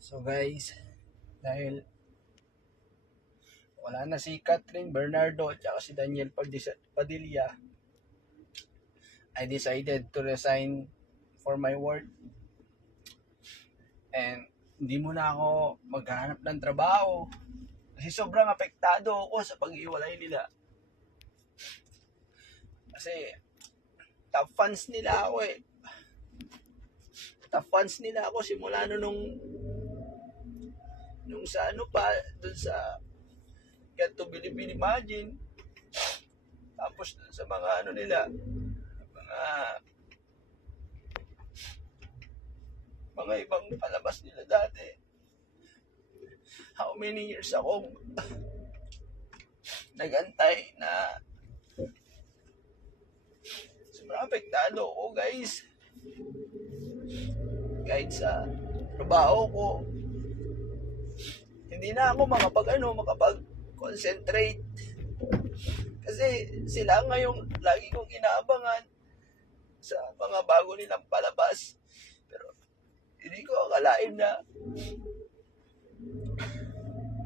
So guys, dahil wala na si Catherine Bernardo at saka si Daniel Padilla, I decided to resign for my work and hindi muna ako maghanap ng trabaho kasi sobrang apektado ako sa pag-iwalay nila. Kasi top fans nila ako eh. Top fans nila ako simula nung sa ano pa, dun sa Get to Believe in Imagine. Tapos dun sa mga ano nila, mga ibang palabas nila dati. How many years ako nagantay na sobrang apektado ako guys. Kahit sa trabaho ko, hindi na ako makapag-concentrate. Kasi sila ngayong lagi kong inaabangan sa mga bago nilang palabas. Pero hindi ko akalain na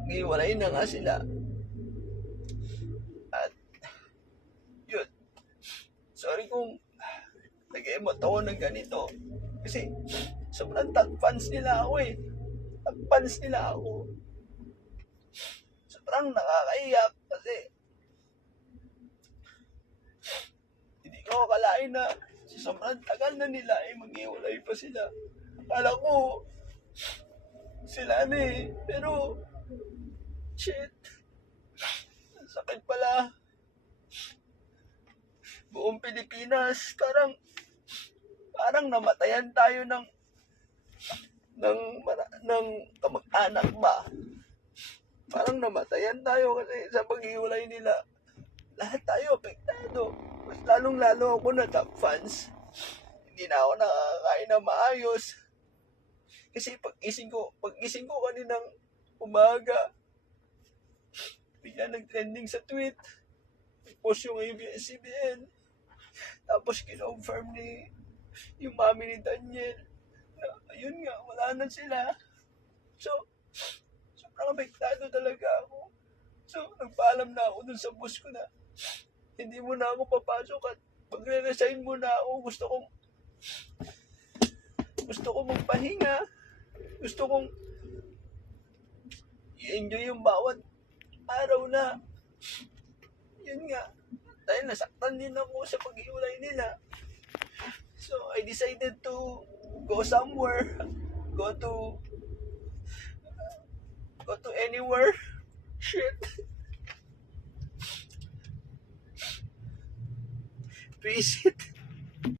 ngiwalay na nga sila. At yun, sorry kung nag-emote ako ng ganito. Kasi sobrang top fans nila ako eh. Top fans nila ako. Sobrang nakakaiyak kasi hindi ko akalain na sobrang tagal na nila eh mag-iwalay pa sila. Akala ko sila na eh. Pero shit, sakit pala. Buong Pilipinas parang namatayan tayo ng kamag-anak ba? Parang namatayan tayo kasi sa pag-iwalay nila. Lahat tayo apektado. Mas lalong-lalo ako na top fans. Hindi na ako nakakain na maayos. Kasi pag-gising ko kaninang umaga, bigla nag-trending sa tweet. Post yung ABS-CBN. Tapos kinonfirm ni yung mami ni Daniel na ayun nga, wala na sila. So, sobrang apektado talaga ako. So, nagpaalam na ako dun sa boss ko na hindi mo na ako papasok at magre-resign muna ako. Gusto kong magpahinga. Gusto kong i-enjoy yung bawat araw na yun nga, dahil nasaktan din ako sa pag-iwalay nila. So, I decided to go somewhere, go to anywhere. Shit. Peace.